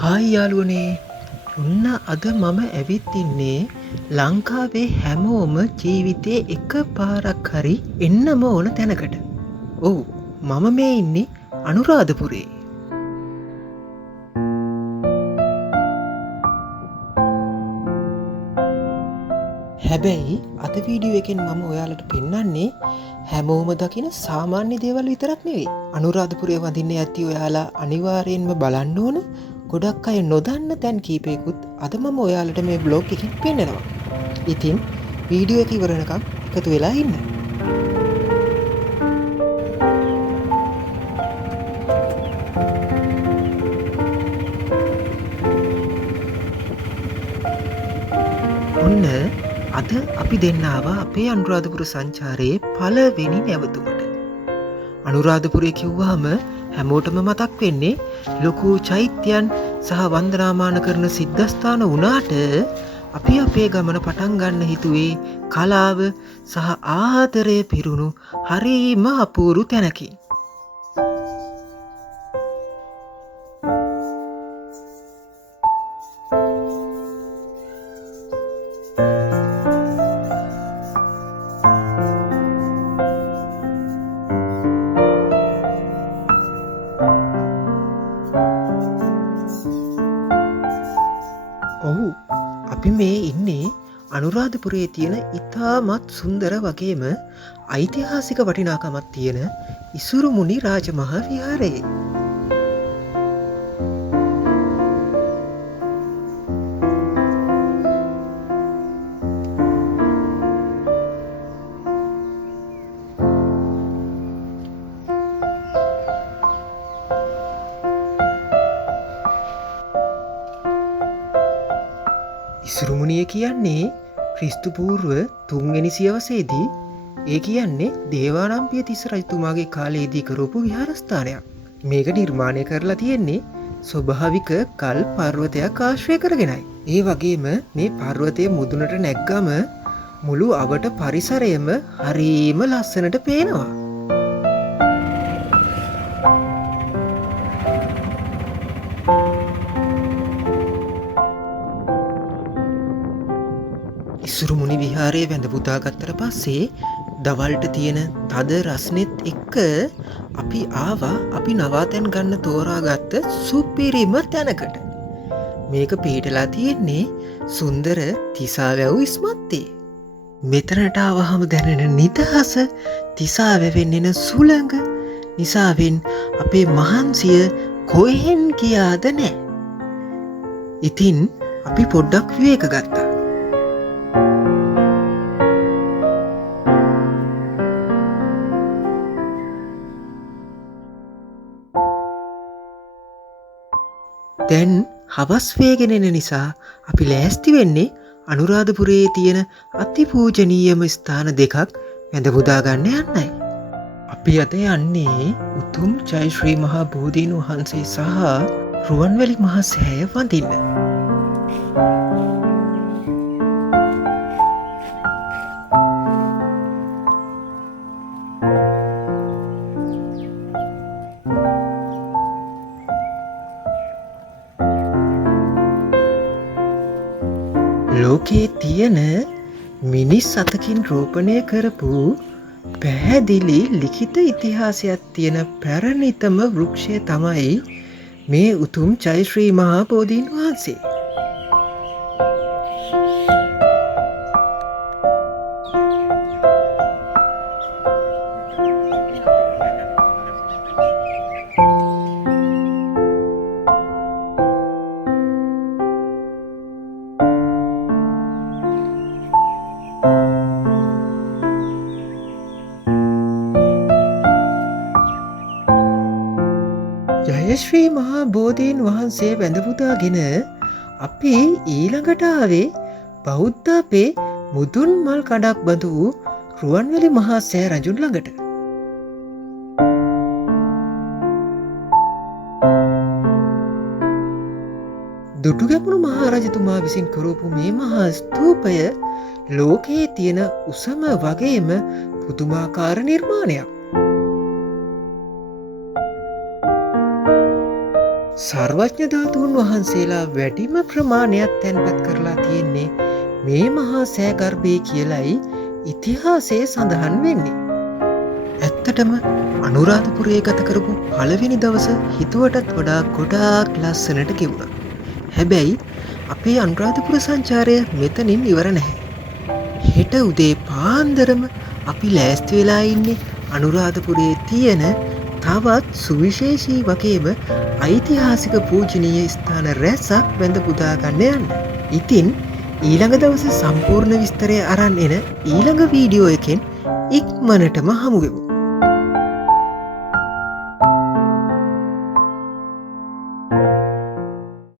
Hi යාළුවනේ, ඔන්න අද මම ඇවිත් ඉන්නේ ලංකාවේ හැමෝම ජීවිතේ එක පාරක් හරි එන්නම ඕන තැනකට. ඔව්, මම මේ ඉන්නේ අනුරාධපුරේ. හැබැයි අද වීඩියෝ එකෙන් මම ඔයාලට පෙන්වන්නේ හැමෝම දකින සාමාන්‍ය දේවල් විතරක් නෙවෙයි. අනුරාධපුරේ වඳින්න ඇති ඔයාලා අනිවාර්යෙන්ම බලන්න ඕන ගොඩක් අය නොදන්න තැන් කීපයකුත් අද මම ඔයාලට මේ බ්ලොග් එකෙන් පෙන්නනවා. ඉතින් වීඩියෝ එක ඉවර වෙනකම් එකතු වෙලා ඉන්න. ඔන්න අද අපි දෙන්න ආවා අපේ අනුරාධපුර සංචාරයේ පළවෙනි නැවතුමට. අනුරාධපුරේ කිව්වහම හැමෝටම මතක් වෙන්නේ ලොකු චෛත්‍යයන් සහ වන්දනාමාන කරන සිද්ධස්ථාන වුණාට අපි අපේ ගමන පටන් ගන්න හිතුවේ කලාව සහ ආදරය පිරුණු හරිම අපූරු තැනකින්. ඔහු අපි මේ ඉන්නේ අනුරාධපුරයේ තියෙන ඉතාමත් සුන්දර වගේම ඓතිහාසික වටිනාකමක් තියෙන ඉසුරුමුණි රාජමහා විහාරයේ. ඉසුරුමුණිය කියන්නේ ක්‍රිස්තු පූර්ව 3 වෙනි සියවසේදී ඒ කියන්නේ දේවානම්පිය තිස්ස රජතුමාගේ කාලයේදී කරපු විහාරස්ථානයක්. මේක නිර්මාණය කරලා තියෙන්නේ ස්වභාවික කල් පර්වතයක් ආශ්‍රය කරගෙනයි. ඒ වගේම මේ පර්වතයේ මුදුනට නැග්ගම මුළු අවට පරිසරයම හරිම ලස්සනට පේනවා. ඉසුරුමුණි විහාරයේ වැඳ පුදා ගත්තට පස්සේ දවල්ට තියෙන තද රස්නෙත් එක්ක අපි ආවා අපි නවාතැන් ගන්න තෝරාගත්ත සුපිරිම තැනකට. මේක පිහිටලා තියෙන්නේ සුන්දර තිසාවැව් ඉස්මත්තේ. මෙතනට ආවහම දැනෙන නිදහස, තිසාවැවෙන් එන සුළඟ නිසාවෙන් අපේ මහන්සිය කොහෙන් ගියාද නෑ. ඉතින් අපි පොඩ්ඩක් විවේක ගත්තා. දැන් හවස් වේගෙන එන නිසා අපි ලෑස්ති වෙන්නේ අනුරාධපුරයේ තියෙන අතිපූජනීයම ස්ථාන දෙකක් වැඳ පුදා ගන්න යන්නයි. අපි අද යන්නේ උතුම් ජයශ්‍රී මහා බෝධීන් වහන්සේ සහ රුවන්වැලි මහා සෑය වඳින්න. ලෝකයේ තියෙන මිනිස් අතකින් රෝපණය කරපු පැහැදිලි ලිඛිත ඉතිහාසයක් තියෙන පැරණිතම වෘක්ෂය තමයි මේ උතුම් ජයශ්‍රී මහා බෝධීන් වහන්සේ. ජයශ්‍රී මහා බෝධීන් වහන්සේ වැඳපුදාගෙන අපි ඊළඟට ආවේ බෞද්ධ අපේ මුදුන් මල් කඩක් බඳු වූ රුවන්වැලි මහා සෑ රජුන් ළඟට. දුටුගැමුණු මහරජතුමා විසින් කරපු මේ මහා ස්තූපය ලෝකයේ තියෙන උසම වගේම පුදුමාකාර නිර්මාණයක්. සර්වඥ ධාතුන් වහන්සේලා වැඩිම ප්‍රමාණයක් තැන්පත් කරලා තියෙන්නේ මේ මහා සෑ ගර්භයේ කියලයි ඉතිහාසයේ සඳහන් වෙන්නේ. ඇත්තටම අනුරාධපුරයේ ගත කරපු පළවෙනි දවස හිතුවටත් වඩා ගොඩාක් ලස්සනට ගෙවුණා. හැබැයි අපේ අනුරාධපුර සංචාරය මෙතනින් ඉවර නැහැ. හෙට උදේ පාන්දරම අපි ලෑස්ති වෙලා ඉන්නේ අනුරාධපුරයේ තියෙන තවත් සුවිශේෂී වගේම ඓතිහාසික පූජනීය ස්ථාන රැසක් වැඳ පුදා ගන්න යන්න. ඉතින් ඊළඟ දවසේ සම්පූර්ණ විස්තරය අරන් එන ඊළඟ වීඩියෝ එකෙන් ඉක්මනටම හමු වෙමු.